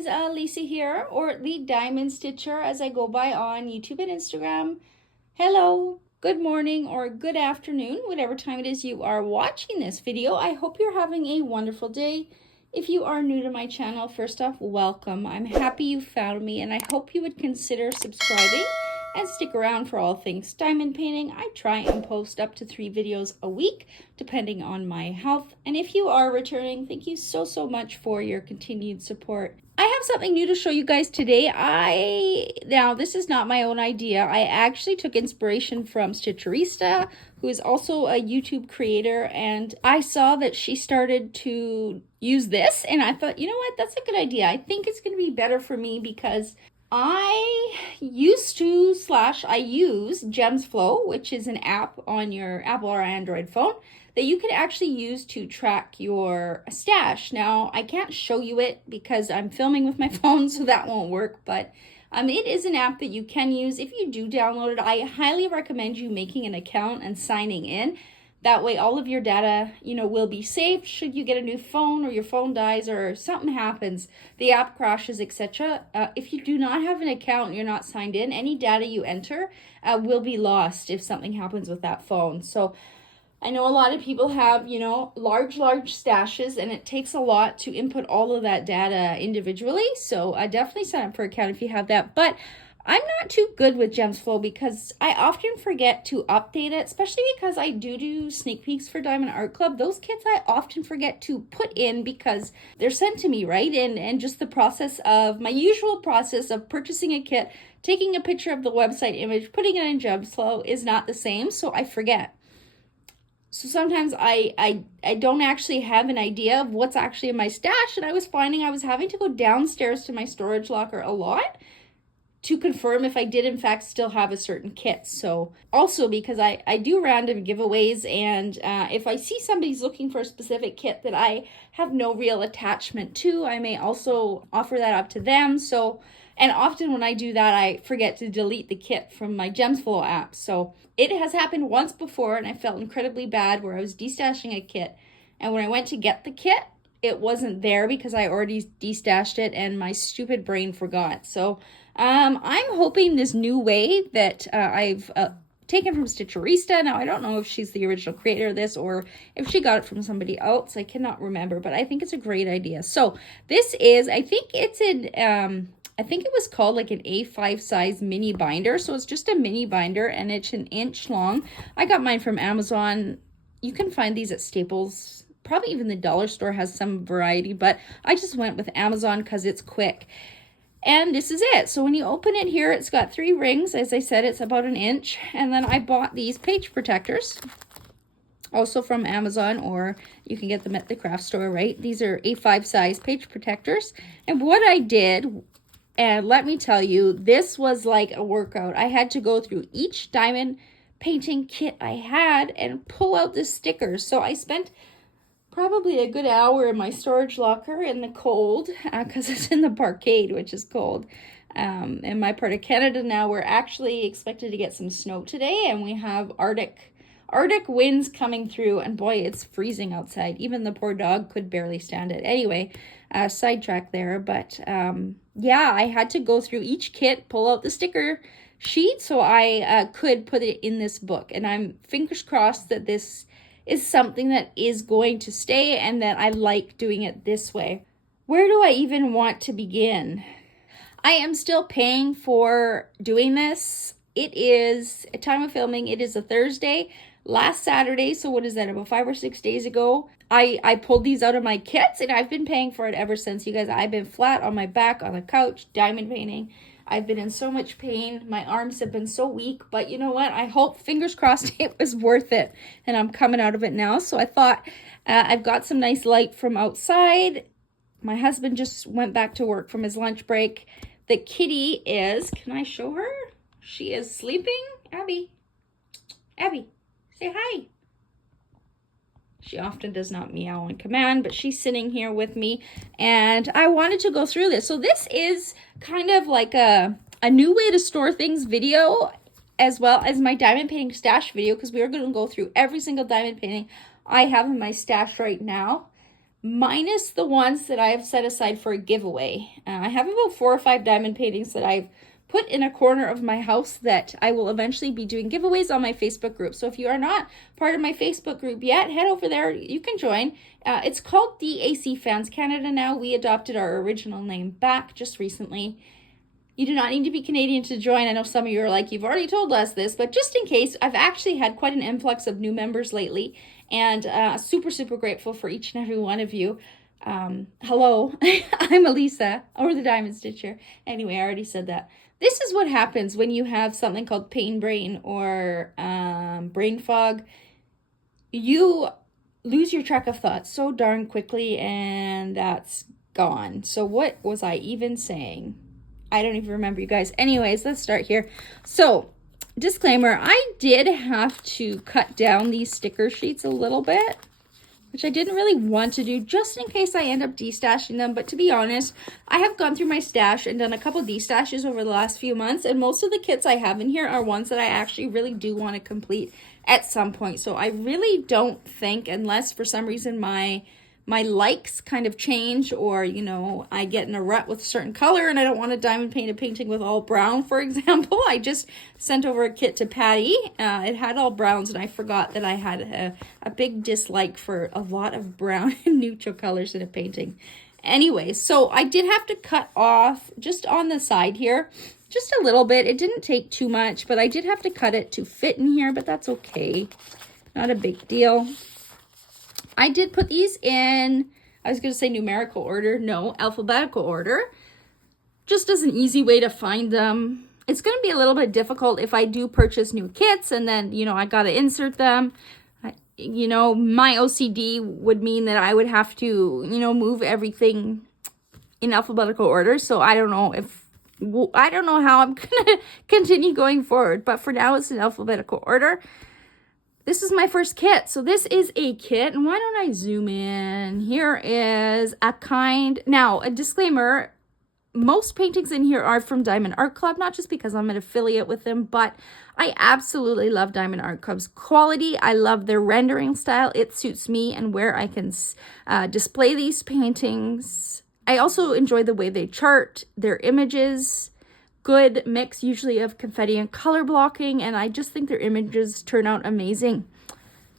is Lisa here, or the Diamond Stitcher as I go by on YouTube and Instagram. Hello, good morning, or good afternoon, whatever time it is you are watching this video. I hope you're having a wonderful day. If you are new to my channel, first off, welcome. I'm happy you found me, and I hope you would consider subscribing and stick around for all things diamond painting. I try and post up to 3 videos a week, depending on my health. And if you are returning, thank you so much for your continued support. I have something new to show you guys today. Now, this is not my own idea. I actually took inspiration from Stitcherista, who is also a YouTube creator, and I saw that she started to use this, and I thought, you know what, that's a good idea. I think it's going to be better for me because I use GemsFlow, which is an app on your Apple or Android phone that you can actually use to track your stash. Now, I can't show you it because I'm filming with my phone, so that won't work, but it is an app that you can use. If you do download it, I highly recommend you making an account and signing in. That way all of your data, will be saved should you get a new phone or your phone dies or something happens, the app crashes, etc. If you do not have an account and you're not signed in, any data you enter will be lost if something happens with that phone. So I know a lot of people have, large stashes, and it takes a lot to input all of that data individually. So definitely sign up for an account if you have that. But I'm not too good with GemsFlow because I often forget to update it, especially because I do sneak peeks for Diamond Art Club. Those kits I often forget to put in because they're sent to me, right? And just the process of, my usual process of purchasing a kit, taking a picture of the website image, putting it in GemsFlow is not the same, so I forget. So sometimes I don't actually have an idea of what's actually in my stash, and I was finding I was having to go downstairs to my storage locker a lot to confirm if I did in fact still have a certain kit. So also because I do random giveaways, and if I see somebody's looking for a specific kit that I have no real attachment to, I may also offer that up to them. So, and often when I do that, I forget to delete the kit from my GemsFlow app. So it has happened once before, and I felt incredibly bad where I was destashing a kit, and when I went to get the kit, it wasn't there because I already destashed it and my stupid brain forgot. So I'm hoping this new way that I've taken from Stitcherista. Now, I don't know if she's the original creator of this or if she got it from somebody else. I cannot remember, but I think it's a great idea. So this is, I think it's I think it was called like an A5 size mini binder. So it's just a mini binder, and it's an inch long. I got mine from Amazon. You can find these at Staples. Probably even the dollar store has some variety, but I just went with Amazon because it's quick. And this is it. So when you open it here, it's got 3 rings. As I said, it's about an inch. And then I bought these page protectors, also from Amazon, or you can get them at the craft store, right? These are A5 size page protectors. And what I did, and let me tell you, this was like a workout. I had to go through each diamond painting kit I had and pull out the stickers. So I spent probably a good hour in my storage locker in the cold because it's in the Parkade, which is cold. In my part of Canada now, we're actually expected to get some snow today, and we have Arctic winds coming through, and boy, it's freezing outside. Even the poor dog could barely stand it. Anyway, sidetrack there, but yeah, I had to go through each kit, pull out the sticker sheet so I could put it in this book, and I'm fingers crossed that this is something that is going to stay and that I like doing it this way. Where do I even want to begin? I am still paying for doing this. It is, at time of filming, it is a Thursday. Last Saturday, so what is that, about 5 or 6 days ago, I pulled these out of my kits, and I've been paying for it ever since. You guys, I've been flat on my back on the couch, diamond painting. I've been in so much pain. My arms have been so weak, but you know what? I hope, fingers crossed, it was worth it, and I'm coming out of it now. So I thought I've got some nice light from outside. My husband just went back to work from his lunch break. The kitty is, can I show her? She is sleeping. Abby, say hi. She often does not meow on command, but she's sitting here with me, and I wanted to go through this. So this is kind of like a new way to store things video, as well as my diamond painting stash video, because we are going to go through every single diamond painting I have in my stash right now. minus the ones that I have set aside for a giveaway. I have about 4 or 5 diamond paintings that I've put in a corner of my house that I will eventually be doing giveaways on my Facebook group. So if you are not part of my Facebook group yet, head over there. You can join. It's called DAC Fans Canada now. We adopted our original name back just recently. You do not need to be Canadian to join. I know some of you are like, you've already told us this, but just in case, I've actually had quite an influx of new members lately, and super, super grateful for each and every one of you. Hello, I'm Elisa, or the Diamond Stitcher. Anyway, I already said that. This is what happens when you have something called pain brain or brain fog. You lose your track of thought so darn quickly, and that's gone. So what was I even saying? I don't even remember, you guys. Anyways, let's start here. So, disclaimer, I did have to cut down these sticker sheets a little bit, which I didn't really want to do just in case I end up destashing them. But to be honest, I have gone through my stash and done a couple destashes over the last few months, and most of the kits I have in here are ones that I actually really do want to complete at some point. So I really don't think, unless for some reason my likes kind of change, or, you know, I get in a rut with a certain color and I don't want to diamond paint a painting with all brown, for example. I just sent over a kit to Patty. It had all browns, and I forgot that I had a big dislike for a lot of brown and neutral colors in a painting. Anyway, so I did have to cut off just on the side here, just a little bit. It didn't take too much, but I did have to cut it to fit in here, but that's okay. Not a big deal. I did put these in, I was going to say numerical order. No, alphabetical order. Just as an easy way to find them. It's going to be a little bit difficult if I do purchase new kits and then, you know, I got to insert them. You know, my OCD would mean that I would have to, you know, move everything in alphabetical order. So I don't know how I'm going to continue going forward. But for now, it's in alphabetical order. This is my first kit. So this is a kit, and why don't I zoom in? Here is now a disclaimer, most paintings in here are from Diamond Art Club, not just because I'm an affiliate with them, but I absolutely love Diamond Art Club's quality. I love their rendering style. It suits me and where I can display these paintings. I also enjoy the way they chart their images. Good mix usually of confetti and color blocking, and I just think their images turn out amazing.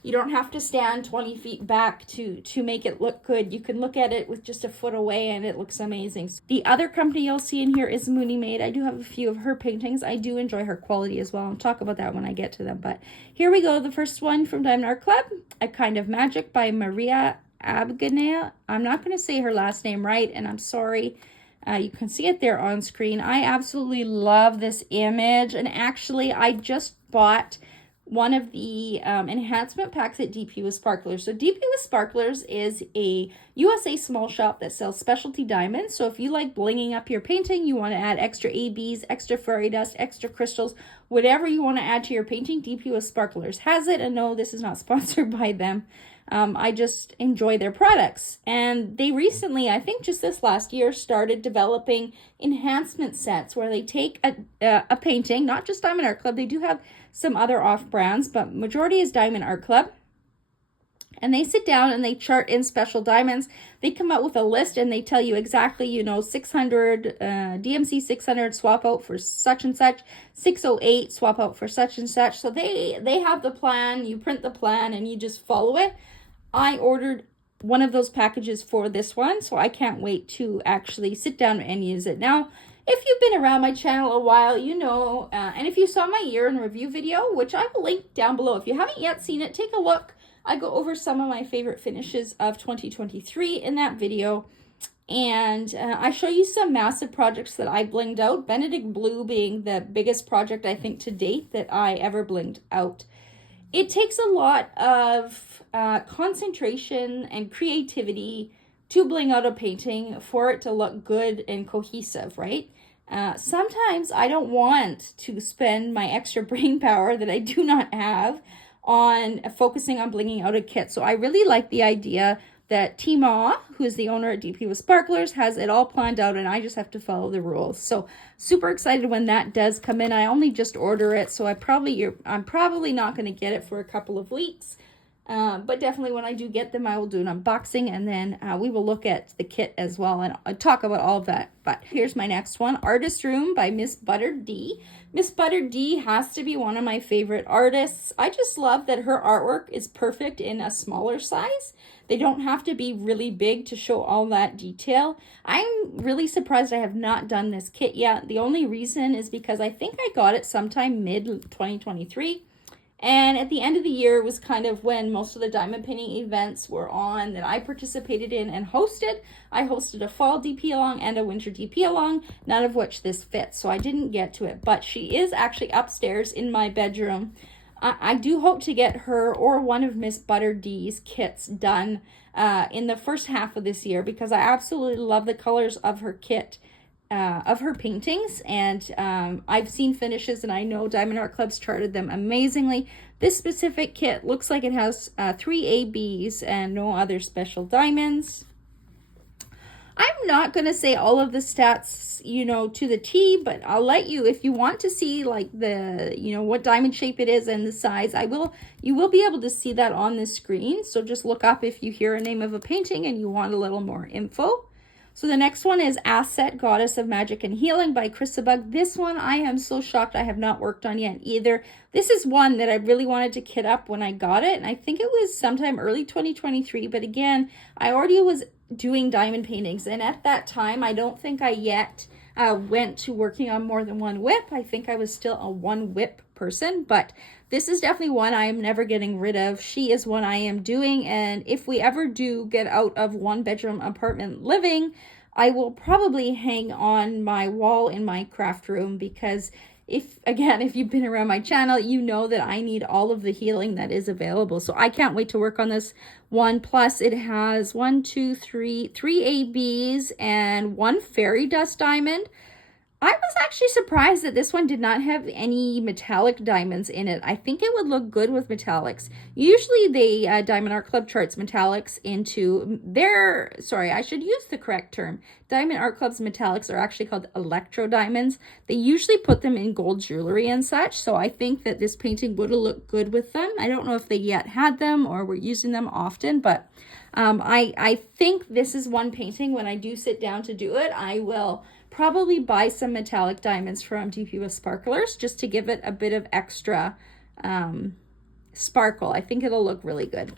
You don't have to stand 20 feet back to make it look good. You can look at it with just a foot away and it looks amazing. The other company you'll see in here is Mooney Maid. I do have a few of her paintings. I do enjoy her quality as well. I'll talk about that when I get to them. But here we go. The first one from Diamond Art Club, A Kind of Magic by Maria Abganel. I'm not going to say her last name right, and I'm sorry. You can see it there on screen. I absolutely love this image. And actually, I just bought one of the enhancement packs at DP with Sparklers. So DP with Sparklers is a USA small shop that sells specialty diamonds. So if you like blinging up your painting, you want to add extra ABs, extra fairy dust, extra crystals, whatever you want to add to your painting, DP with Sparklers has it. And no, this is not sponsored by them. I just enjoy their products. And they recently, I think just this last year, started developing enhancement sets where they take a painting, not just Diamond Art Club. They do have some other off brands, but majority is Diamond Art Club. And they sit down and they chart in special diamonds. They come out with a list and they tell you exactly, you know, 600, DMC 600 swap out for such and such, 608 swap out for such and such. So they have the plan, you print the plan and you just follow it. I ordered one of those packages for this one, so I can't wait to actually sit down and use it. Now, if you've been around my channel a while, you know, and if you saw my year in review video, which I will link down below. If you haven't yet seen it, take a look. I go over some of my favorite finishes of 2023 in that video. And I show you some massive projects that I blinged out. Benedict Blue being the biggest project, I think, to date that I ever blinged out. It takes a lot of concentration and creativity to bling out a painting for it to look good and cohesive, right? Sometimes I don't want to spend my extra brain power that I do not have on focusing on blinging out a kit. So I really like the idea that Tima, who is the owner at DP with Sparklers, has it all planned out and I just have to follow the rules. So super excited when that does come in. I only just order it, so I'm probably not going to get it for a couple of weeks. But definitely when I do get them, I will do an unboxing, and then we will look at the kit as well and talk about all of that. But here's my next one, Artist Room by Miss Butter D. Miss Butter D has to be one of my favorite artists. I just love that her artwork is perfect in a smaller size. They don't have to be really big to show all that detail. I'm really surprised I have not done this kit yet. The only reason is because I think I got it sometime mid-2023. And at the end of the year was kind of when most of the diamond painting events were on that I participated in and hosted. I hosted a fall DP along and a winter DP along, none of which this fits, so I didn't get to it. But she is actually upstairs in my bedroom. I do hope to get her or one of Miss Butter D's kits done in the first half of this year, because I absolutely love the colors of her kit. Of her paintings, and I've seen finishes, and I know Diamond Art Club's charted them amazingly. This specific kit looks like it has 3 ABs and no other special diamonds. I'm not going to say all of the stats, you know, to the T, but I'll let you, if you want to see like the, you know, what diamond shape it is and the size, you will be able to see that on the screen. So just look up if you hear a name of a painting and you want a little more info. So the next one is Asset, Goddess of Magic and Healing by Chrisabug. This one I am so shocked I have not worked on yet either. This is one that I really wanted to kit up when I got it, and I think it was sometime early 2023, but again, I already was doing diamond paintings, and at that time, I don't think I yet went to working on more than one whip. I think I was still a one whip person, but this is definitely one I am never getting rid of. She is one I am doing, and if we ever do get out of one bedroom apartment living, I will probably hang on my wall in my craft room, because if you've been around my channel, you know that I need all of the healing that is available. So I can't wait to work on this one. Plus it has 3 ABs and 1 fairy dust diamond. I was actually surprised that this one did not have any metallic diamonds in it. I think it would look good with metallics. Usually the Diamond Art Club charts metallics into their, sorry, I should use the correct term. Diamond Art Club's metallics are actually called electro diamonds. They usually put them in gold jewelry and such, so I think that this painting would have looked good with them. I don't know if they yet had them or were using them often, but I think this is one painting when I do sit down to do it, I will probably buy some metallic diamonds from DP with Sparklers just to give it a bit of extra sparkle. I think it'll look really good.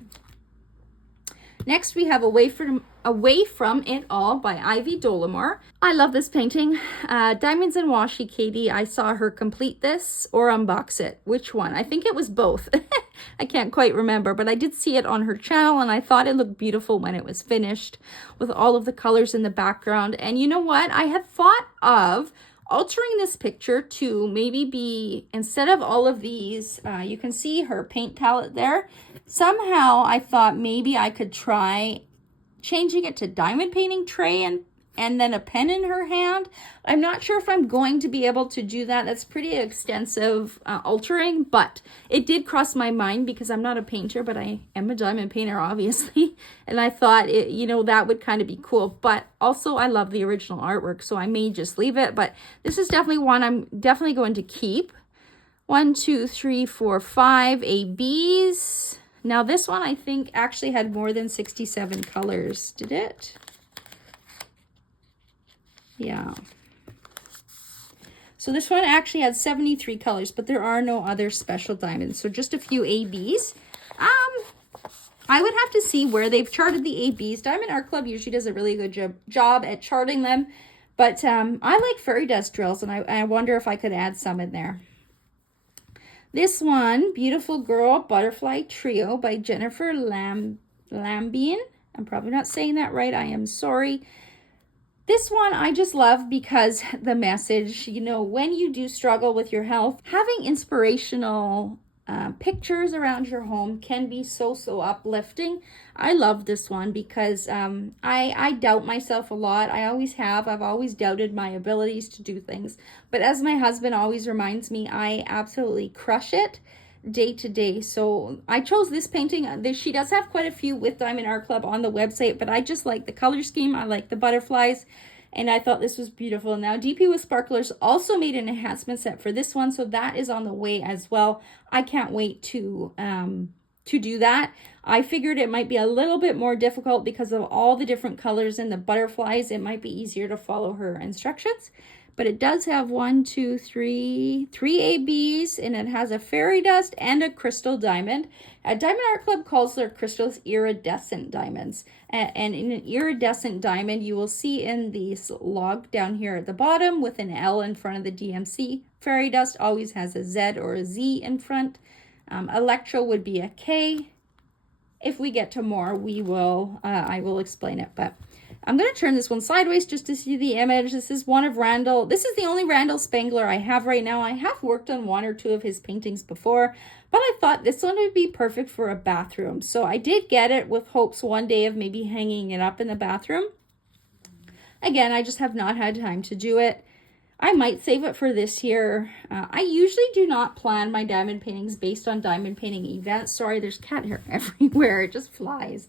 Next, we have Away From It All by Ivy Dolomore. I love this painting. Diamonds and Washi Katie, I saw her complete this or unbox it. Which one? I think it was both. I can't quite remember, but I did see it on her channel, and I thought it looked beautiful when it was finished with all of the colors in the background. And you know what? I had thought of altering this picture to maybe be, instead of all of these, you can see her paint palette there. Somehow I thought maybe I could try changing it to diamond painting tray and then a pen in her hand. I'm not sure if I'm going to be able to do that. That's pretty extensive altering, but it did cross my mind because I'm not a painter, but I am a diamond painter, obviously. And I thought, you know, that would kind of be cool. But also I love the original artwork, so I may just leave it. But this is definitely one I'm definitely going to keep. 1, 2, 3, 4, 5 ABs. Now this one I think actually had more than 67 colors. Did it? Yeah. So this one actually had 73 colors, but there are no other special diamonds. So just a few ABs. I would have to see where they've charted the ABs. Diamond Art Club usually does a really good job at charting them. But I like fairy dust drills, and I wonder if I could add some in there. This one, Beautiful Girl Butterfly Trio by Jennifer Lambian. I'm probably not saying that right. I am sorry. This one I just love because the message, you know, when you do struggle with your health, having inspirational pictures around your home can be so uplifting. I love this one because I doubt myself a lot. I always have. I've always doubted my abilities to do things. But as my husband always reminds me, I absolutely crush it day to day. So I chose this painting. She does have quite a few with Diamond Art Club on the website, but I just like the color scheme. I like the butterflies, and I thought this was beautiful. Now DP with Sparklers also made an enhancement set for this one, so that is on the way as well. I can't wait to to do that. I figured it might be a little bit more difficult because of all the different colors in the butterflies. It might be easier to follow her instructions. But it does have three ABs, and it has a fairy dust and a crystal diamond. Diamond Art Club calls their crystals iridescent diamonds. And in an iridescent diamond, you will see in this log down here at the bottom with an L in front of the DMC. Fairy dust always has a Z or a Z in front. Electro would be a K. If we get to more, I will explain it. But I'm going to turn this one sideways just to see the image. This is one of Randall. This is the only Randall Spangler I have right now. I have worked on one or two of his paintings before, but I thought this one would be perfect for a bathroom. So I did get it with hopes one day of maybe hanging it up in the bathroom. Again, I just have not had time to do it. I might save it for this year. I usually do not plan my diamond paintings based on diamond painting events. Sorry, there's cat hair everywhere. It just flies.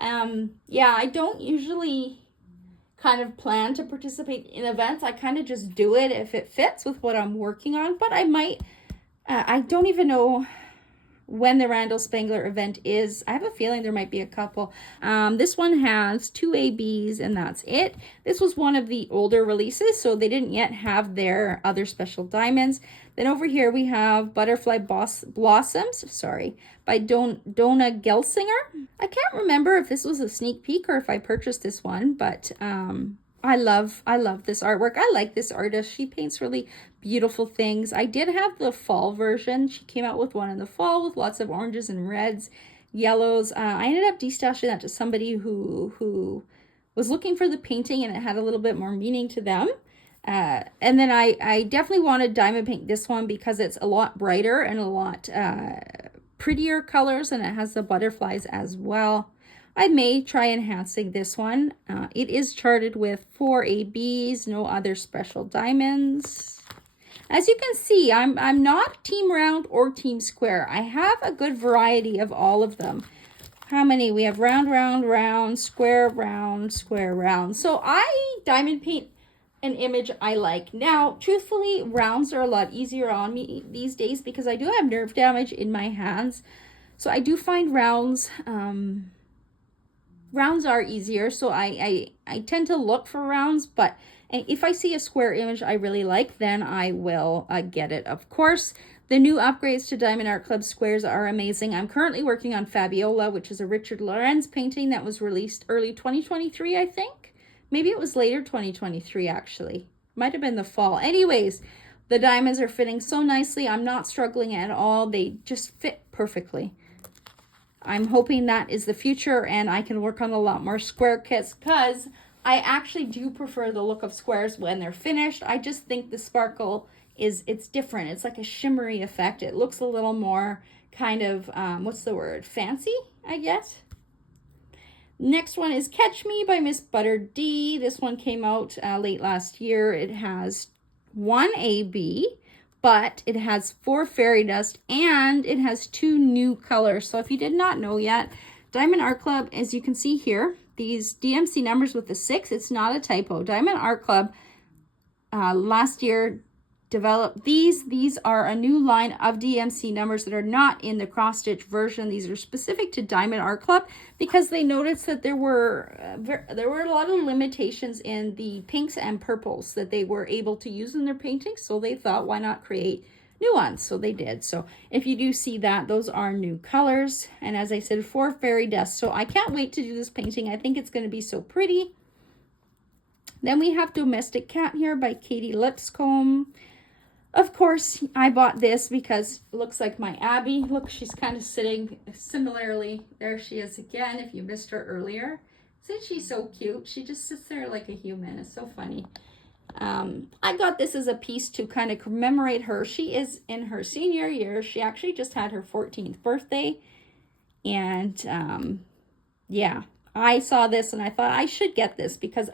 Yeah, I don't usually kind of plan to participate in events. I kind of just do it if it fits with what I'm working on. But I might, I don't even know when the Randall Spangler event is. I have a feeling there might be a couple. This one has 2 ABs and that's it. This was one of the older releases, so they didn't yet have their other special diamonds. Then over here we have Butterfly Blossoms, sorry, by Donna Gelsinger. I can't remember if this was a sneak peek or if I purchased this one, but I love this artwork. I like this artist. She paints really beautiful things. I did have the fall version. She came out with one in the fall with lots of oranges and reds, yellows. I ended up destashing that to somebody who was looking for the painting and it had a little bit more meaning to them. And then I definitely wanted diamond paint this one because it's a lot brighter and a lot prettier colors, and it has the butterflies as well. I may try enhancing this one. It is charted with 4 ABs, no other special diamonds. As you can see, I'm not team round or team square. I have a good variety of all of them. How many? We have round, round, round, square, round, square, round. So I diamond paint an image I like. Now, truthfully, rounds are a lot easier on me these days because I do have nerve damage in my hands. So I do find rounds are easier, so I tend to look for rounds, but if I see a square image I really like, then I will get it, of course. The new upgrades to Diamond Art Club squares are amazing. I'm currently working on Fabiola, which is a Richard Lorenz painting that was released early 2023, I think. Maybe it was later 2023, actually. Might have been the fall. Anyways, the diamonds are fitting so nicely. I'm not struggling at all. They just fit perfectly. I'm hoping that is the future and I can work on a lot more square kits because I actually do prefer the look of squares when they're finished. I just think the sparkle it's different. It's like a shimmery effect. It looks a little more kind of, what's the word? Fancy, I guess. Next one is Catch Me by Miss Butter D. This one came out late last year. It has 1 AB, but it has 4 fairy dust and it has 2 new colors. So if you did not know yet, Diamond Art Club, as you can see here, these DMC numbers with the 6, it's not a typo. Diamond Art Club last year developed these. These are a new line of DMC numbers that are not in the cross-stitch version. These are specific to Diamond Art Club because they noticed that there were a lot of limitations in the pinks and purples that they were able to use in their paintings. So they thought, why not create new ones? So they did. So if you do see that, those are new colors. And as I said, 4 fairy dust. So I can't wait to do this painting. I think it's going to be so pretty. Then we have Domestic Cat here by Katie Lipscomb. Of course, I bought this because it looks like my Abby. Look, she's kind of sitting similarly. There she is again, if you missed her earlier. Isn't she so cute? She just sits there like a human. It's so funny. I got this as a piece to kind of commemorate her. She is in her senior year. She actually just had her 14th birthday. And yeah, I saw this and I thought I should get this because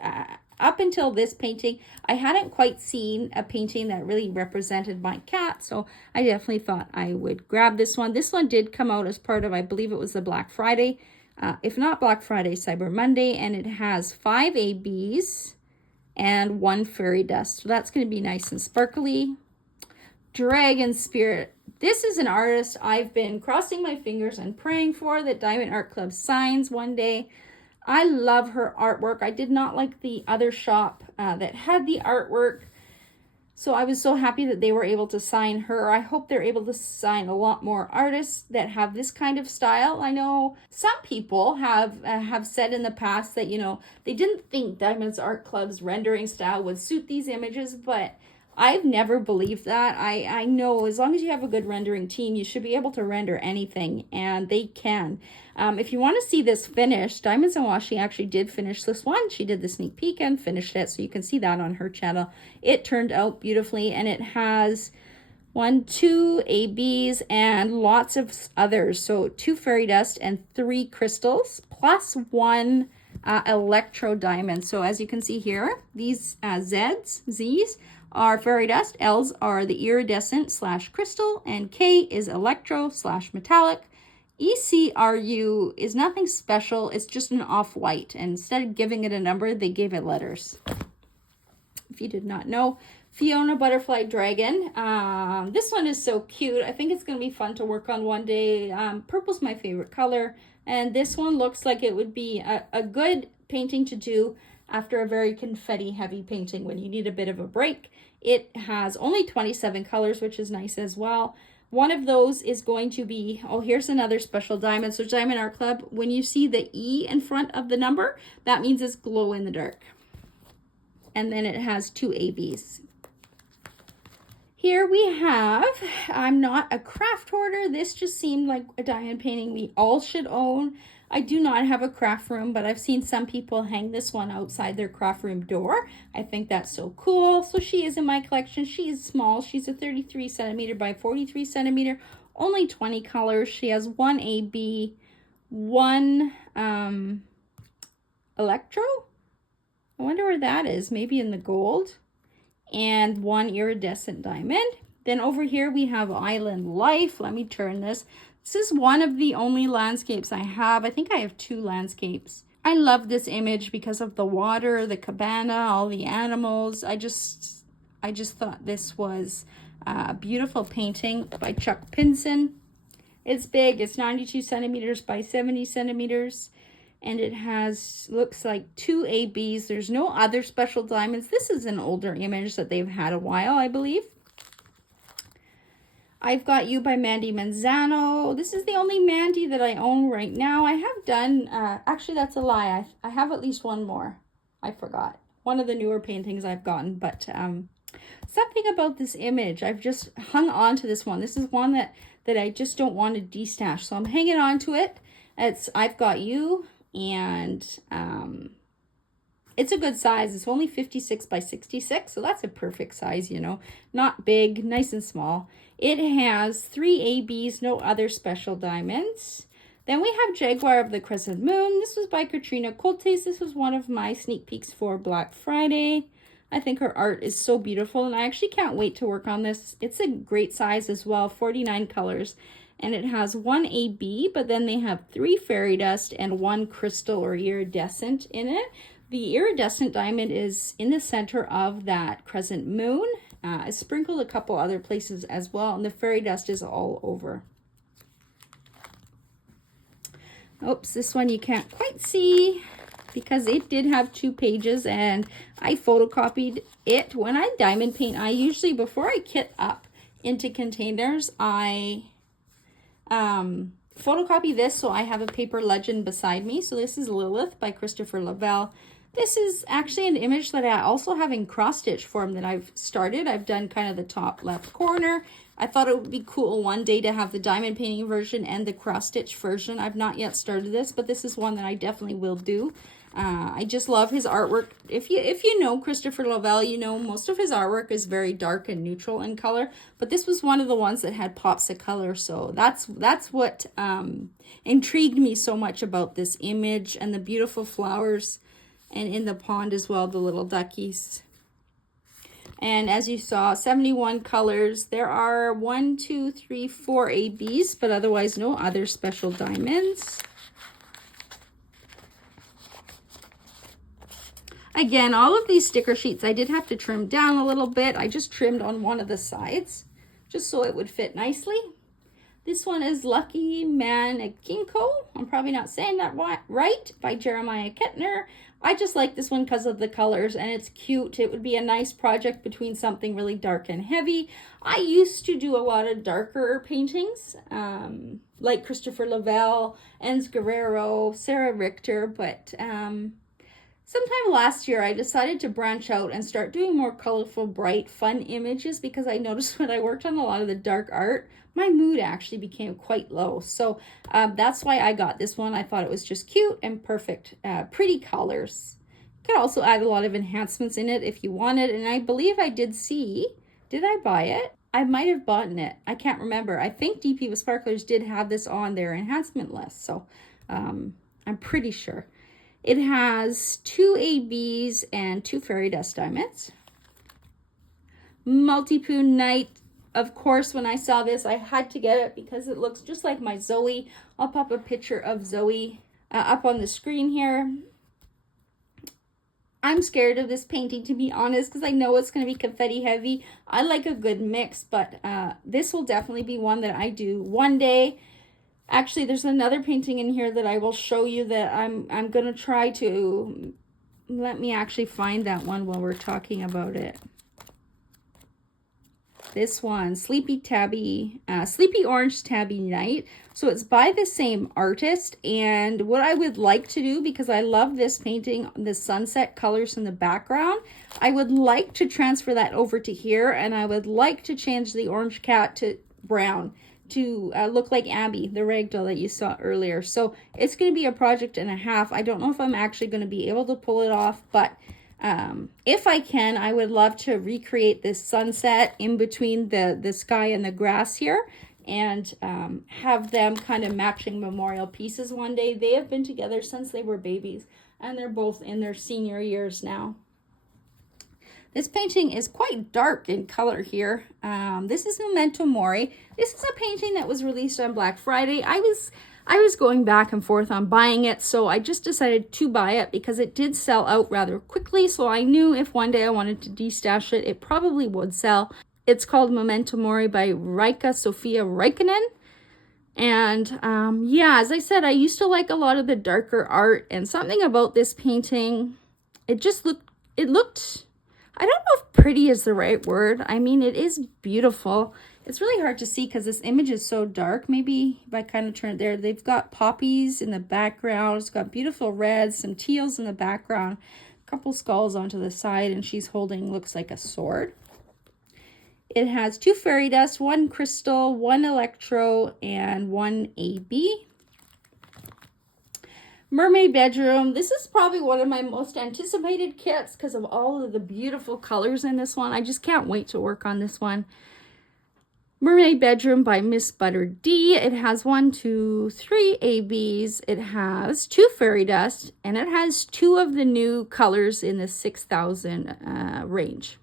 up until this painting, I hadn't quite seen a painting that really represented my cat. So I definitely thought I would grab this one. This one did come out as part of, I believe it was the Black Friday. If not Black Friday, Cyber Monday. And it has 5 ABs and 1 fairy dust. So that's going to be nice and sparkly. Dragon Spirit This is an artist I've been crossing my fingers and praying for that Diamond Art Club signs one day. I love her artwork. I did not like the other shop that had the artwork. So I was so happy that they were able to sign her. I hope they're able to sign a lot more artists that have this kind of style. I know some people have said in the past that, you know, they didn't think Diamond Art Club's rendering style would suit these images, but I've never believed that. I know as long as you have a good rendering team, you should be able to render anything, and they can. If you want to see this finished, Diamonds and Washi actually did finish this one. She did the sneak peek and finished it, so you can see that on her channel. It turned out beautifully, and it has 2 ABs and lots of others. So 2 fairy dust and 3 crystals, plus 1 electro diamond. So as you can see here, these Z's are fairy dust, L's are the iridescent / crystal, and K is electro / metallic. ECRU is nothing special, it's just an off-white, and instead of giving it a number, they gave it letters. If you did not know, Fiona Butterfly Dragon. This one is so cute. I think it's going to be fun to work on one day. Purple's my favorite color, and this one looks like it would be a good painting to do after a very confetti heavy painting when you need a bit of a break. It has only 27 colors, which is nice as well. One of those is going to be, oh, here's another special diamond. So Diamond Art Club, when you see the E in front of the number, that means it's glow in the dark. And then it has 2 ABs. Here we have, I'm not a craft hoarder. This just seemed like a diamond painting we all should own. I do not have a craft room, but I've seen some people hang this one outside their craft room door. I think that's so cool. So she is in my collection. She is small. She's a 33 centimeter by 43 centimeter, only 20 colors. She has 1 AB, 1 electro. I wonder where that is. Maybe in the gold. And 1 iridescent diamond. Then over here we have Island Life. Let me turn this. This is one of the only landscapes I have. I think I have 2 landscapes. I love this image because of the water, the cabana, all the animals. I just thought this was a beautiful painting by Chuck Pinson. It's big. It's 92 centimeters by 70 centimeters. And it has, looks like 2 ABs. There's no other special diamonds. This is an older image that they've had a while, I believe. I've Got You by Mandy Manzano. This is the only Mandy that I own right now. I have done, actually that's a lie. I have at least one more. I forgot. One of the newer paintings I've gotten, but something about this image. I've just hung on to this one. This is one that I just don't want to destash. So I'm hanging on to it. It's I've Got You, and it's a good size. It's only 56 by 66, so that's a perfect size, you know. Not big, nice and small. It has 3 ABs, no other special diamonds. Then we have Jaguar of the Crescent Moon. This was by Katrina Coltes. This was one of my sneak peeks for Black Friday. I think her art is so beautiful, and I actually can't wait to work on this. It's a great size as well, 49 colors. And it has 1 AB, but then they have 3 fairy dust and 1 crystal or iridescent in it. The iridescent diamond is in the center of that crescent moon. It's sprinkled a couple other places as well, and the fairy dust is all over. Oops, this one you can't quite see because it did have 2 pages, and I photocopied it. When I diamond paint, I usually, before I kit up into containers, I photocopy this so I have a paper legend beside me. So this is Lilith by Christopher Lavelle. This is actually an image that I also have in cross stitch form that I've started. I've done kind of the top left corner. I thought it would be cool one day to have the diamond painting version and the cross stitch version. I've not yet started this, but this is one that I definitely will do. I just love his artwork. If you know Christopher Lavelle, you know most of his artwork is very dark and neutral in color, but this was one of the ones that had pops of color. So that's what intrigued me so much about this image, and the beautiful flowers, and in the pond as well, the little duckies. And as you saw, 71 colors. There are 1, 2, 3, 4 ABs, but otherwise no other special diamonds. Again, all of these sticker sheets, I did have to trim down a little bit. I just trimmed on one of the sides just so it would fit nicely. This one is Lucky Mannequinco. I'm probably not saying that right, by Jeremiah Kettner. I just like this one because of the colors, and it's cute. It would be a nice project between something really dark and heavy. I used to do a lot of darker paintings, like Christopher Lavelle, Enz Guerrero, Sarah Richter, but sometime last year I decided to branch out and start doing more colorful, bright, fun images, because I noticed when I worked on a lot of the dark art, my mood actually became quite low. So that's why I got this one. I thought it was just cute and perfect, pretty colors. You could also add a lot of enhancements in it if you wanted. And I believe I did I buy it? I might have bought it. I can't remember. I think DP with Sparklers did have this on their enhancement list. So I'm pretty sure. It has 2 ABs and 2 fairy dust diamonds. Multi-Poo Night. Of course, when I saw this, I had to get it because it looks just like my Zoe. I'll pop a picture of Zoe up on the screen here. I'm scared of this painting, to be honest, because I know it's going to be confetti heavy. I like a good mix, but this will definitely be one that I do one day. Actually, there's another painting in here that I will show you that I'm going to try to... Let me actually find that one while we're talking about it. This one, Sleepy Orange Tabby Night. So it's by the same artist, and what I would like to do, because I love this painting, the sunset colors in the background, I would like to transfer that over to here, and I would like to change the orange cat to brown to look like Abby, the ragdoll that you saw earlier. So it's going to be a project and a half. I don't know if I'm actually going to be able to pull it off, but if I can, I would love to recreate this sunset in between the sky and the grass here, and have them kind of matching memorial pieces one day. They have been together since they were babies, and they're both in their senior years now. This painting is quite dark in color here. This is Memento Mori. This is a painting that was released on Black Friday. I was going back and forth on buying it, so I just decided to buy it because it did sell out rather quickly, so I knew if one day I wanted to destash it, it probably would sell. It's called Memento Mori by Rika Sofia Räikkönen. And yeah, as I said, I used to like a lot of the darker art, and something about this painting, it looked, I don't know if pretty is the right word. I mean, it is beautiful. It's really hard to see because this image is so dark. Maybe if I kind of turn it there, they've got poppies in the background. It's got beautiful reds, some teals in the background, a couple skulls onto the side, and she's holding, looks like a sword. It has 2 fairy dust, 1 crystal, 1 electro, and 1 AB. Mermaid Bedroom. This is probably one of my most anticipated kits because of all of the beautiful colors in this one. I just can't wait to work on this one. Mermaid Bedroom by Miss Butter D. It has 1, 2, 3 ABs. It has 2 fairy dust, and it has 2 of the new colors in the 6,000 range.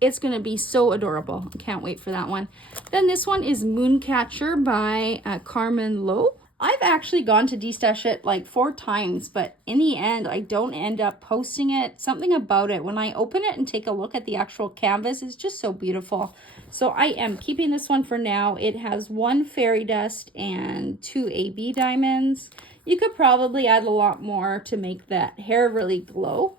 It's going to be so adorable. I can't wait for that one. Then this one is Mooncatcher by Carmen Lowe. I've actually gone to destash it like 4 times, but in the end, I don't end up posting it. Something about it, when I open it and take a look at the actual canvas, is just so beautiful. So I am keeping this one for now. It has 1 fairy dust and 2 AB diamonds. You could probably add a lot more to make that hair really glow.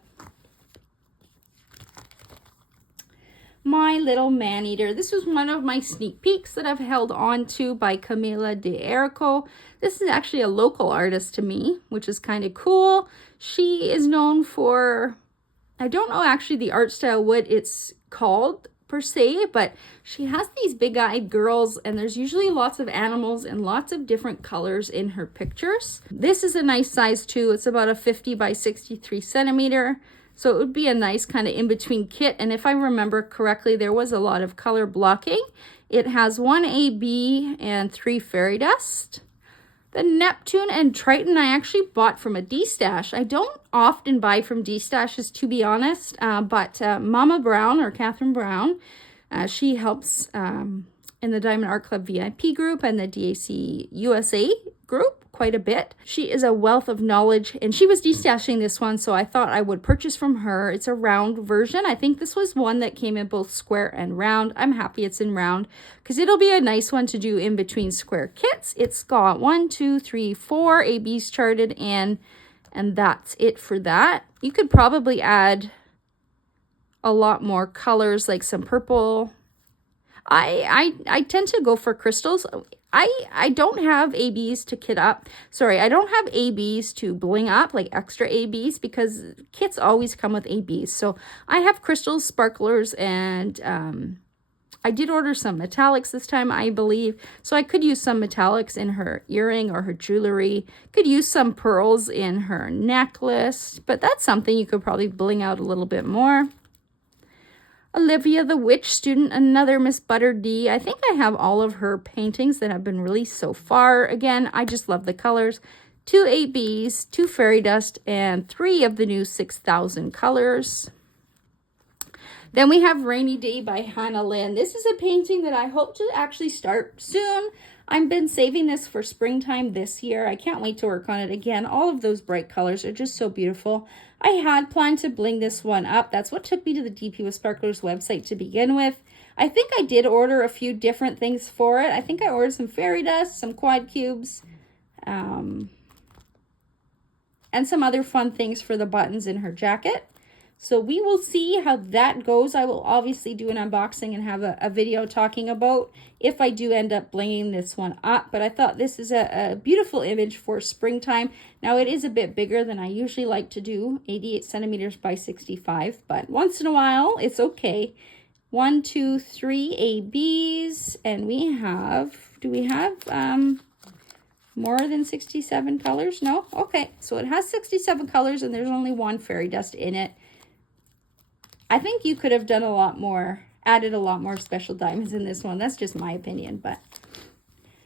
My Little Maneater. This was one of my sneak peeks that I've held on to by Camila de Erico. This is actually a local artist to me, which is kind of cool. She is known for, I don't know actually the art style, what it's called per se, but she has these big-eyed girls, and there's usually lots of animals and lots of different colors in her pictures. This is a nice size too. It's about a 50 by 63 centimeter. So it would be a nice kind of in-between kit. And if I remember correctly, there was a lot of color blocking. It has 1 AB and 3 fairy dust. The Neptune and Triton I actually bought from a D-stash. I don't often buy from D-stashes, to be honest. But Mama Brown, or Catherine Brown, she helps in the Diamond Art Club VIP group and the DAC USA group. quite a bit. She is a wealth of knowledge, and she was destashing this one, so I thought I would purchase from her. It's a round version. I think this was one that came in both square and round. I'm happy it's in round because it'll be a nice one to do in between square kits. It's got 1, 2, 3, 4 ABs charted in, and that's it for that. You could probably add a lot more colors, like some purple. I tend to go for crystals. I don't have ABs to kit up. Sorry, I don't have ABs to bling up, like extra ABs, because kits always come with ABs. So I have crystals, sparklers, and I did order some metallics this time, I believe. So I could use some metallics in her earring or her jewelry. Could use some pearls in her necklace, but that's something you could probably bling out a little bit more. Olivia the Witch student, another Miss Butter D. I think I have all of her paintings that have been released so far. Again, I just love the colors. 2 ABs, 2 fairy dust, and 3 of the new 6,000 colors. Then we have Rainy Day by Hannah Lynn. This is a painting that I hope to actually start soon. I've been saving this for springtime this year. I can't wait to work on it again. All of those bright colors are just so beautiful. I had planned to bling this one up. That's what took me to the DP with Sparklers website to begin with. I think I did order a few different things for it. I think I ordered some fairy dust, some quad cubes, and some other fun things for the buttons in her jacket. So we will see how that goes. I will obviously do an unboxing and have a video talking about if I do end up blinging this one up. But I thought this is a beautiful image for springtime. Now it is a bit bigger than I usually like to do, 88 centimeters by 65. But once in a while, it's okay. 1, 2, 3 ABs. And we have, do we have more than 67 colors? No? Okay. So it has 67 colors and there's only 1 fairy dust in it. I think you could have done a lot more, added a lot more special diamonds in this one. That's just my opinion. But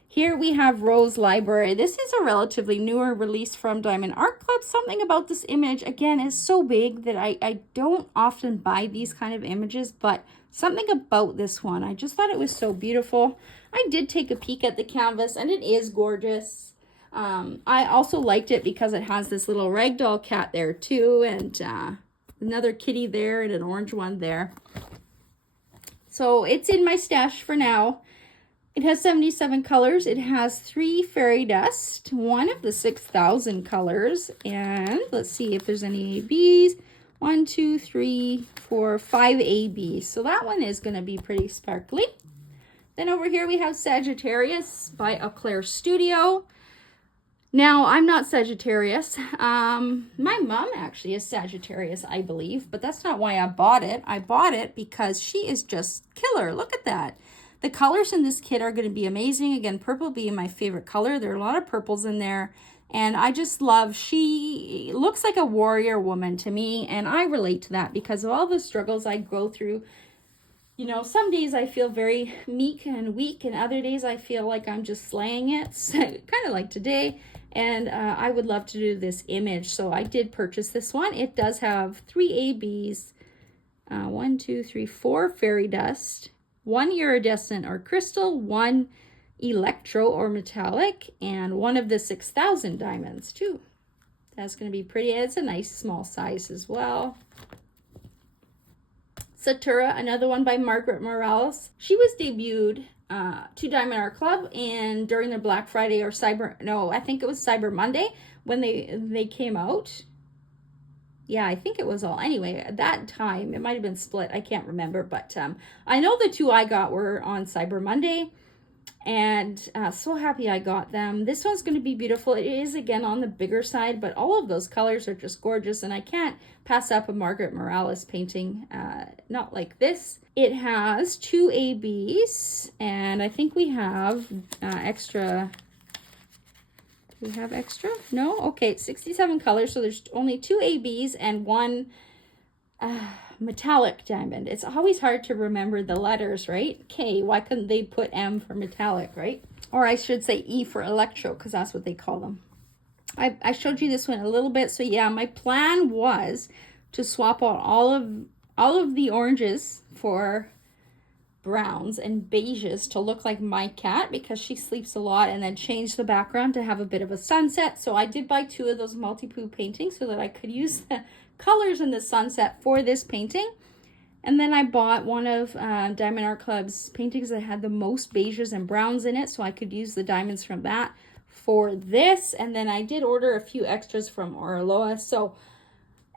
here we have Rose Library. This is a relatively newer release from Diamond Art Club. Something about this image, again, is so big that I don't often buy these kind of images, but something about this one, I just thought it was so beautiful. I did take a peek at the canvas, and it is gorgeous. I also liked it because it has this little ragdoll cat there too, and another kitty there and an orange one there. So it's in my stash for now. It has 77 colors. It has 3 fairy dust, 1 of the 6,000 colors. And let's see if there's any ABs. 1, 2, 3, 4, 5 ABs. So that one is going to be pretty sparkly. Then over here we have Sagittarius by Eau Claire Studio. Now, I'm not Sagittarius. My mom actually is Sagittarius, I believe, but that's not why I bought it. I bought it because she is just killer. Look at that. The colors in this kit are going to be amazing. Again, purple being my favorite color. There are a lot of purples in there, and I just love, she looks like a warrior woman to me, and I relate to that because of all the struggles I go through. You know, some days I feel very meek and weak, and other days I feel like I'm just slaying it, kind of like today. And I would love to do this image, so I did purchase this one. It does have 3 ABs, 1, 2, 3, 4 fairy dust, 1 iridescent or crystal, 1 electro or metallic, and 1 of the 6,000 diamonds too. That's going to be pretty. It's a nice small size as well. Satura, another one by Margaret Morales. She was debuted to Diamond Art Club and during their Black Friday or I think it was Cyber Monday when they came out. Yeah, I think it was all. Anyway, at that time, it might have been split. I can't remember, but I know the 2 I got were on Cyber Monday, and so happy I got them. This one's going to be beautiful. It is, again, on the bigger side, but all of those colors are just gorgeous, and I can't pass up a Margaret Morales painting, not like this. It has 2 ABs, and I think we have extra. Do we have extra? No? Okay, it's 67 colors, so there's only 2 ABs and 1 metallic diamond. It's always hard to remember the letters, right? K, why couldn't they put M for metallic, right? Or I should say E for electro, because that's what they call them. I showed you this one a little bit, so yeah, my plan was to swap out all of the oranges for browns and beiges to look like my cat because she sleeps a lot, and then change the background to have a bit of a sunset. So I did buy 2 of those Multi-Poo paintings so that I could use the colors in the sunset for this painting. And then I bought one of Diamond Art Club's paintings that had the most beiges and browns in it, so I could use the diamonds from that for this. And then I did order a few extras from Orloa. So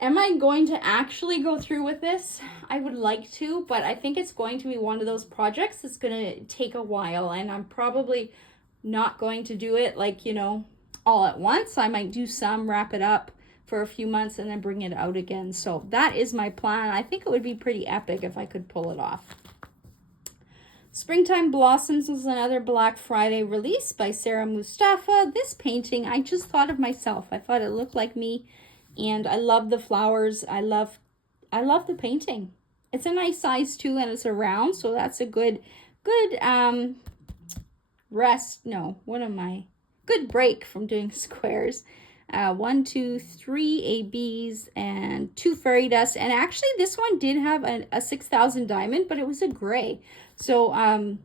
am I going to actually go through with this? I would like to, but I think it's going to be one of those projects that's going to take a while, and I'm probably not going to do it like, you know, all at once. I might do some, wrap it up for a few months, and then bring it out again. So that is my plan. I think it would be pretty epic if I could pull it off. Springtime Blossoms was another Black Friday release by Sarah Mustafa. This painting, I just thought of myself. I thought it looked like me, and I love the flowers. I love the painting. It's a nice size too, and it's a round, so that's a good good break from doing squares. 1, 2, 3 ABs and 2 fairy dust. And actually this one did have a 6,000 diamond, but it was a gray. So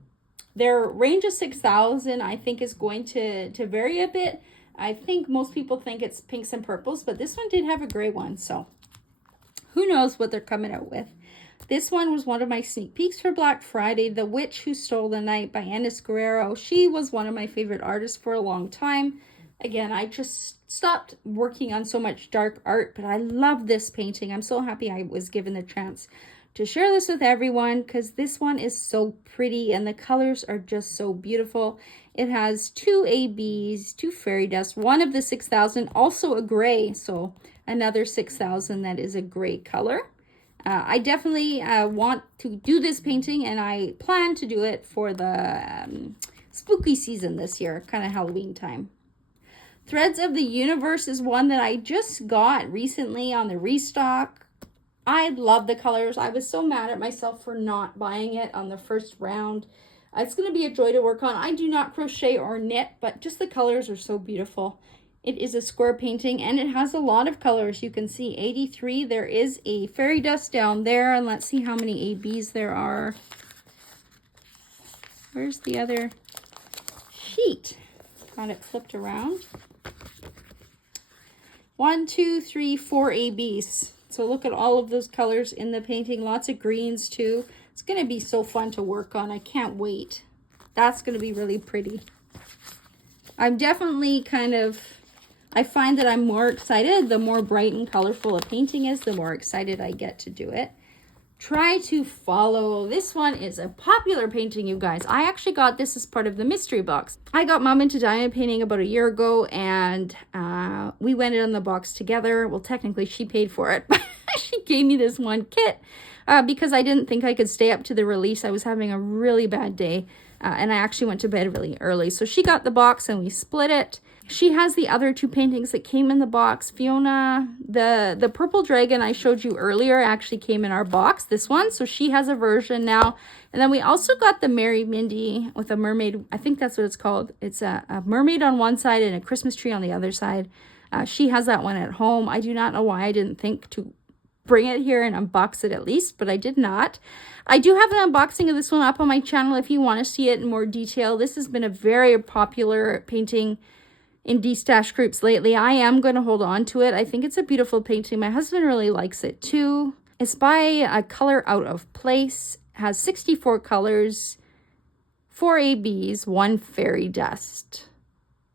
their range of 6,000 I think is going to vary a bit. I think most people think it's pinks and purples, but this one did have a gray one. So who knows what they're coming out with. This one was one of my sneak peeks for Black Friday. The Witch Who Stole the Night by Enis Guerrero. She was one of my favorite artists for a long time. Again, I just stopped working on so much dark art, but I love this painting. I'm so happy I was given the chance to share this with everyone because this one is so pretty and the colors are just so beautiful. It has 2 ABs, 2 fairy dust, one of the 6,000, also a gray, so another 6,000 that is a gray color. I definitely want to do this painting, and I plan to do it for the spooky season this year, kind of Halloween time. Threads of the Universe is one that I just got recently on the restock. I love the colors. I was so mad at myself for not buying it on the first round. It's going to be a joy to work on. I do not crochet or knit, but just the colors are so beautiful. It is a square painting, and it has a lot of colors. You can see 83. There is a fairy dust down there, and let's see how many ABs there are. Where's the other sheet? Got it flipped around. 1, 2, 3, 4 ABs. So look at all of those colors in the painting. Lots of greens too. It's going to be so fun to work on. I can't wait. That's going to be really pretty. I'm definitely I find that I'm more excited. The more bright and colorful a painting is, the more excited I get to do it. Try to follow. This one is a popular painting, you guys. I actually got this as part of the mystery box. I got Mom into diamond painting about a year ago, and we went in the box together. Well, technically she paid for it, but she gave me this one kit because I didn't think I could stay up to the release. I was having a really bad day, and I actually went to bed really early. So she got the box and we split it. She has the other 2 paintings that came in the box. Fiona, the purple dragon I showed you earlier actually came in our box, this one. So she has a version now. And then we also got the Merry Mindy with a mermaid. I think that's what it's called. It's a mermaid on one side and a Christmas tree on the other side. She has that one at home. I do not know why I didn't think to bring it here and unbox it at least, but I did not. I do have an unboxing of this one up on my channel if you want to see it in more detail. This has been a very popular painting in D-Stash groups lately. I am going to hold on to it. I think it's a beautiful painting. My husband really likes it too. It's by a Color Out of Place. It has 64 colors, 4 ABs, 1 fairy dust.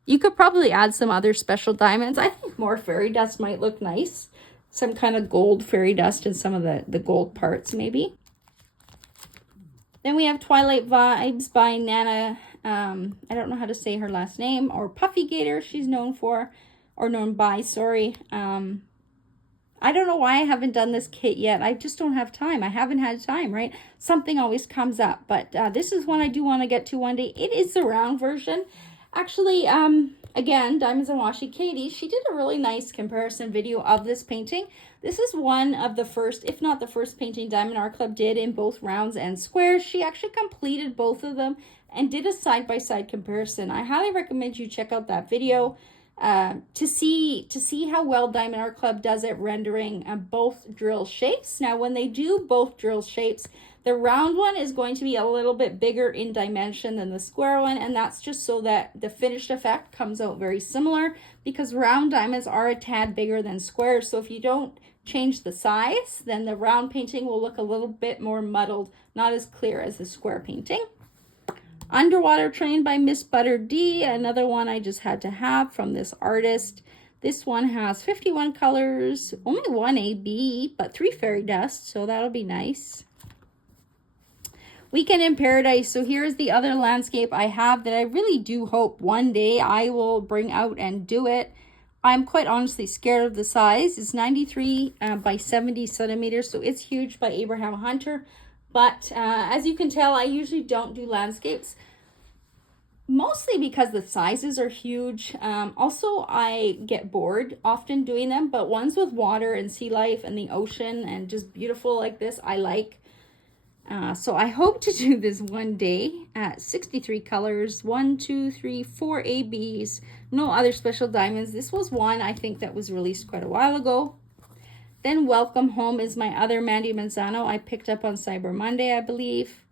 You could probably add some other special diamonds. I think more fairy dust might look nice. Some kind of gold fairy dust in some of the gold parts maybe. Then we have Twilight Vibes by Nana, I don't know how to say her last name, or Puffy Gator she's known for, or known by, sorry. I don't know why I haven't done this kit yet. I just don't have time. I haven't had time, right? Something always comes up, but this is one I do want to get to one day. It is the round version. Actually, again, Diamonds and Washi Katie, she did a really nice comparison video of this painting. This is one of the first, if not the first painting Diamond Art Club did in both rounds and squares. She actually completed both of them and did a side-by-side comparison. I highly recommend you check out that video to see how well Diamond Art Club does at rendering both drill shapes. Now, when they do both drill shapes, The round one is going to be a little bit bigger in dimension than the square one, and that's just so that the finished effect comes out very similar, because round diamonds are a tad bigger than squares. So if you don't change the size, then the round painting will look a little bit more muddled, not as clear as the square painting. Underwater Train by Miss Butter D, another one I just had to have from this artist. This one has 51 colors, only one AB, but 3 fairy dust, so that'll be nice. Weekend in Paradise. So here's the other landscape I have that I really do hope one day I will bring out and do it. I'm quite honestly scared of the size. It's 93 by 70 centimeters, so it's huge, by Abraham Hunter. But as you can tell, I usually don't do landscapes, mostly because the sizes are huge. Also, I get bored often doing them, but ones with water and sea life and the ocean and just beautiful like this, I like. So I hope to do this one day at 63 colors, 1, 2, 3, 4 ABs, no other special diamonds. This was one I think that was released quite a while ago. Then Welcome Home is my other Mandy Manzano I picked up on Cyber Monday, I believe.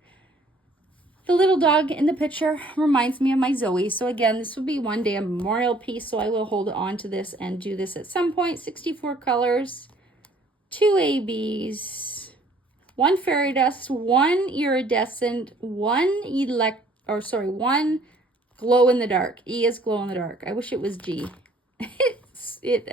The little dog in the picture reminds me of my Zoe. So again, this will be one day a memorial piece, so I will hold on to this and do this at some point. 64 colors, 2 ABs, 1 fairy dust, 1 iridescent, 1 1 glow in the dark. E is glow in the dark. I wish it was G. It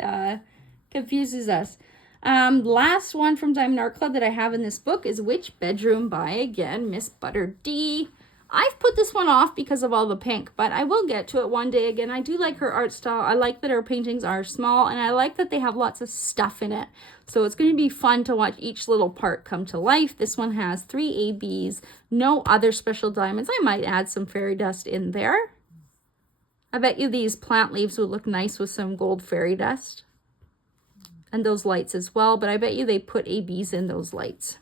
confuses us. Last one from Diamond Art Club that I have in this book is Witch Bedroom by, again, Miss Butter D. I've put this one off because of all the pink, but I will get to it one day again. I do like her art style. I like that her paintings are small, and I like that they have lots of stuff in it. So it's going to be fun to watch each little part come to life. This one has 3 ABs, no other special diamonds. I might add some fairy dust in there. I bet you these plant leaves would look nice with some gold fairy dust. And those lights as well, but I bet you they put ABs in those lights.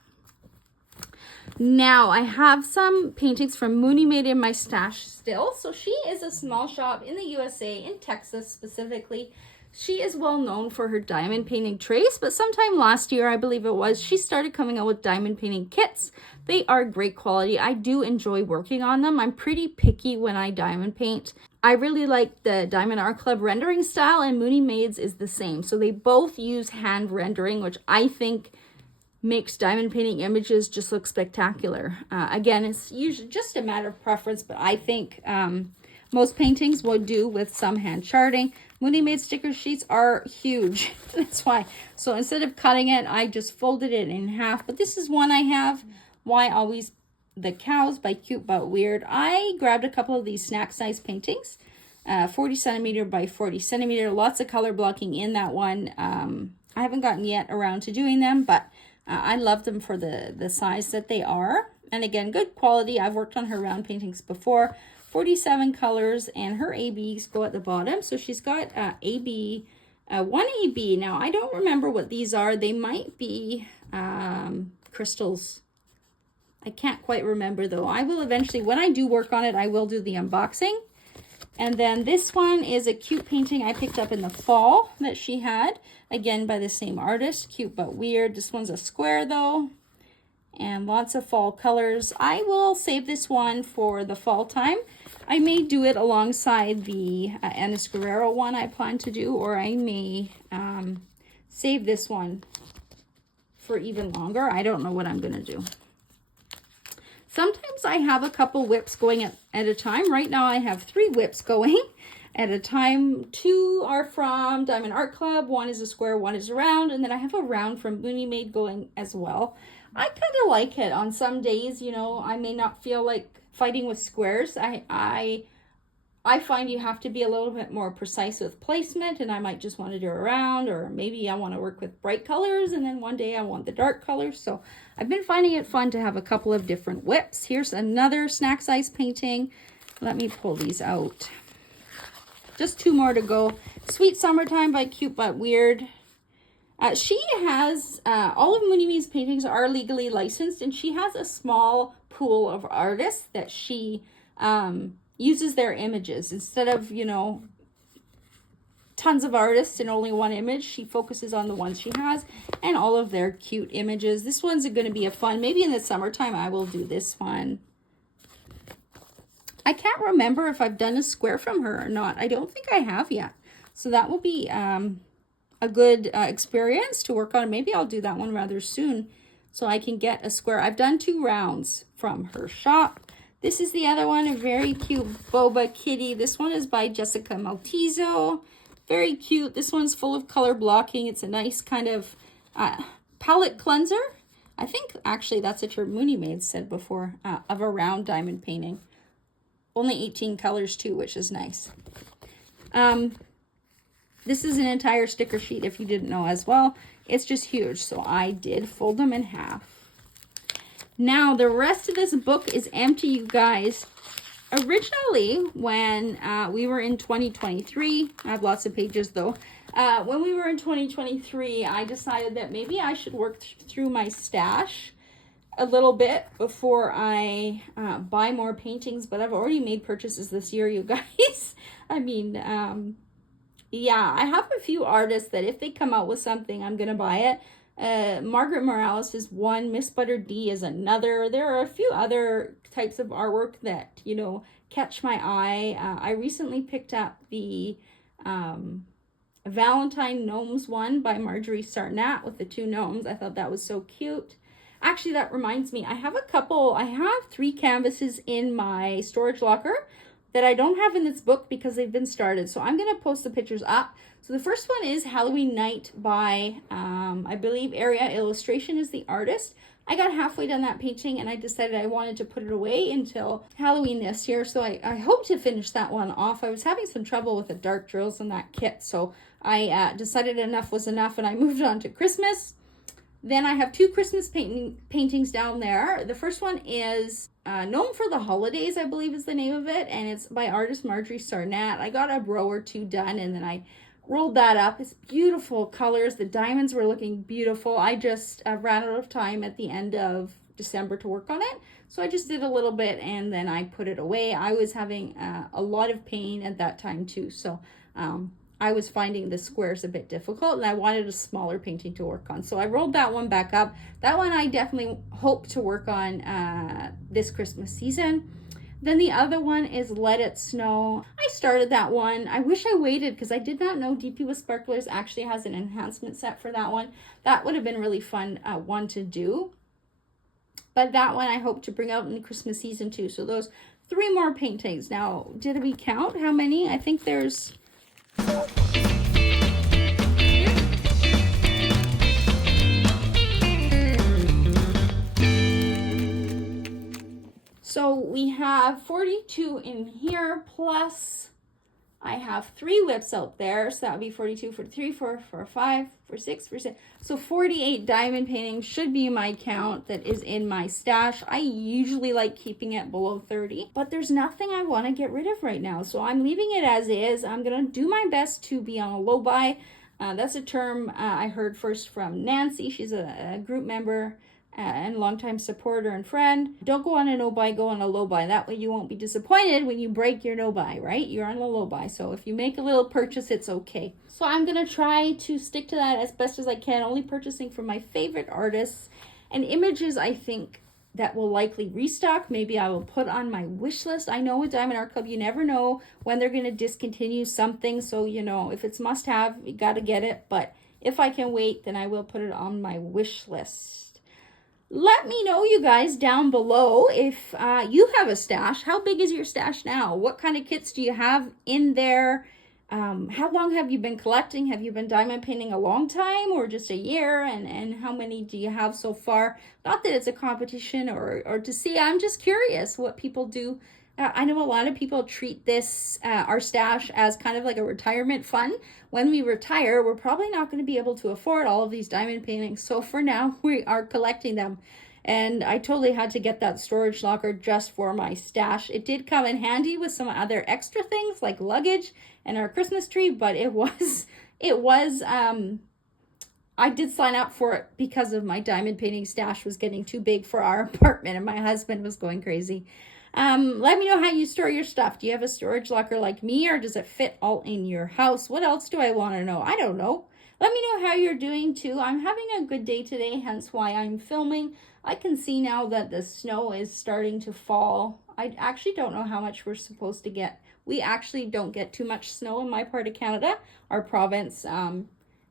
Now I have some paintings from Moony Maid in my stash still. So she is a small shop in the USA, in Texas specifically. She is well known for her diamond painting trays, but sometime last year, I believe it was, she started coming out with diamond painting kits. They are great quality. I do enjoy working on them. I'm pretty picky when I diamond paint. I really like the Diamond Art Club rendering style, and Moony Maid's is the same. So they both use hand rendering, which I think makes diamond painting images just look spectacular. Again, it's usually just a matter of preference, but I think most paintings would do with some hand charting. Moony Maid sticker sheets are huge. That's why. So instead of cutting it, I just folded it in half. But this is one I have. Why Always the Cows by Cute But Weird. I grabbed a couple of these snack size paintings. 40 centimeter by 40 centimeter. Lots of color blocking in that one. I haven't gotten yet around to doing them, but I love them for the size that they are. And again, good quality. I've worked on her round paintings before. 47 colors, and her ABs go at the bottom. So she's got one AB. Now, I don't remember what these are. They might be crystals. I can't quite remember, though. I will eventually, when I do work on it, I will do the unboxing. And then this one is a cute painting I picked up in the fall that she had. Again, by the same artist, Cute But Weird. This one's a square, though. And lots of fall colors. I will save this one for the fall time. I may do it alongside the Anis Guerrero one I plan to do, or I may save this one for even longer. I don't know what I'm going to do. Sometimes I have a couple whips going at a time. Right now I have 3 whips going at a time. 2 are from Diamond Art Club. 1 is a square, 1 is a round. And then I have a round from Moony Maid going as well. I kind of like it. On some days, you know, I may not feel like fighting with squares. I find you have to be a little bit more precise with placement, and I might just want to do a round, or maybe I want to work with bright colors, and then one day I want the dark colors. So I've been finding it fun to have a couple of different whips. Here's another snack size painting. Let me pull these out. Just 2 more to go. Sweet Summertime by Cute But Weird. She has, all of Moony Maid's paintings are legally licensed, and she has a small pool of artists that she uses their images. Instead of, you know, tons of artists in only one image. She focuses on the ones she has and all of their cute images. This one's going to be a fun, maybe in the summertime I will do this one. I can't remember if I've done a square from her or not. I don't think I have yet. So that will be a good experience to work on. Maybe I'll do that one rather soon so I can get a square. I've done 2 rounds from her shop. This is the other one, a very cute boba kitty. This one is by Jessica Maltese. Very cute. This one's full of color blocking. It's a nice kind of palette cleanser. I think actually that's what your Mooney Maid said before, of a round diamond painting. Only 18 colors too, which is nice. This is an entire sticker sheet if you didn't know as well. It's just huge, so I did fold them in half. Now, the rest of this book is empty, you guys. Originally, when we were in 2023, I have lots of pages though. When we were in 2023, I decided that maybe I should work through my stash a little bit before I buy more paintings, but I've already made purchases this year, you guys. I mean, yeah, I have a few artists that if they come out with something, I'm going to buy it. Margaret Morales is one. Miss Butter D is another. There are a few other types of artwork that, you know, catch my eye. I recently picked up the Valentine Gnomes one by Marjorie Sarnat with the 2 gnomes. I thought that was so cute. Actually, that reminds me, I have 3 canvases in my storage locker that I don't have in this book because they've been started. So I'm going to post the pictures up. So the first one is Halloween Night by, I believe Area Illustration is the artist. I got halfway done that painting and I decided I wanted to put it away until Halloween this year. So I hope to finish that one off. I was having some trouble with the dark drills in that kit. So I decided enough was enough and I moved on to Christmas. Then I have 2 Christmas paintings down there. The first one is Gnome for the Holidays, I believe is the name of it. And it's by artist Marjorie Sarnat. I got a row or 2 done and then I rolled that up. It's beautiful colors. The diamonds were looking beautiful. I just ran out of time at the end of December to work on it. So I just did a little bit and then I put it away. I was having a lot of pain at that time too. So I was finding the squares a bit difficult and I wanted a smaller painting to work on. So I rolled that one back up. That one I definitely hope to work on this Christmas season. Then the other one is Let It Snow. I started that one. I wish I waited because I did not know DP with Sparklers actually has an enhancement set for that one. That would have been really fun one to do. But that one I hope to bring out in the Christmas season too. So those 3 more paintings. Now, did we count how many? I think there's... So we have 42 in here, plus I have 3 whips out there. So that would be 42, 43, 4, 4, 5, 4, 6, 4, 6. So 48 diamond paintings should be my count that is in my stash. I usually like keeping it below 30, but there's nothing I want to get rid of right now. So I'm leaving it as is. I'm going to do my best to be on a low buy. That's a term I heard first from Nancy. She's a group member and longtime supporter and friend. Don't go on a no buy, go on a low buy. That way you won't be disappointed when you break your no buy, right? You're on a low buy. So if you make a little purchase, it's okay. So I'm going to try to stick to that as best as I can, only purchasing from my favorite artists and images I think that will likely restock. Maybe I will put on my wish list. I know with Diamond Art Club, you never know when they're going to discontinue something. So, you know, if it's must have, you got to get it. But if I can wait, then I will put it on my wish list. Let me know, you guys, down below if you have a stash. How big is your stash now? What kind of kits do you have in there? How long have you been collecting? Have you been diamond painting a long time or just a year? And how many do you have so far? Not that it's a competition or to see. I'm just curious what people do. I know a lot of people treat this, our stash, as kind of like a retirement fund. When we retire, we're probably not going to be able to afford all of these diamond paintings. So for now, we are collecting them. And I totally had to get that storage locker just for my stash. It did come in handy with some other extra things like luggage and our Christmas tree, but I did sign up for it because of my diamond painting stash was getting too big for our apartment and my husband was going crazy. Let me know how you store your stuff. Do you have a storage locker like me, or does it fit all in your house? What else do I want to know? I don't know. Let me know how you're doing too. I'm having a good day today, hence why I'm filming. I can see now that the snow is starting to fall. I actually don't know how much we're supposed to get. We actually don't get too much snow in my part of Canada, our province.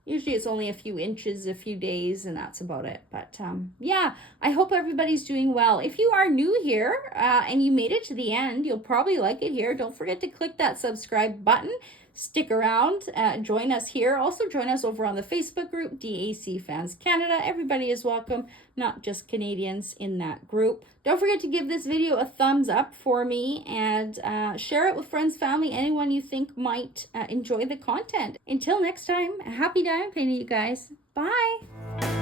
Usually it's only a few inches, a few days, and that's about it. But yeah, I hope everybody's doing well. If you are new here and you made it to the end, you'll probably like it here. Don't forget to click that subscribe button. Stick around, join us here. Also join us over on the Facebook group, DAC Fans Canada. Everybody is welcome, not just Canadians in that group. Don't forget to give this video a thumbs up for me and share it with friends, family, anyone you think might enjoy the content. Until next time, happy diamond painting, you guys. Bye.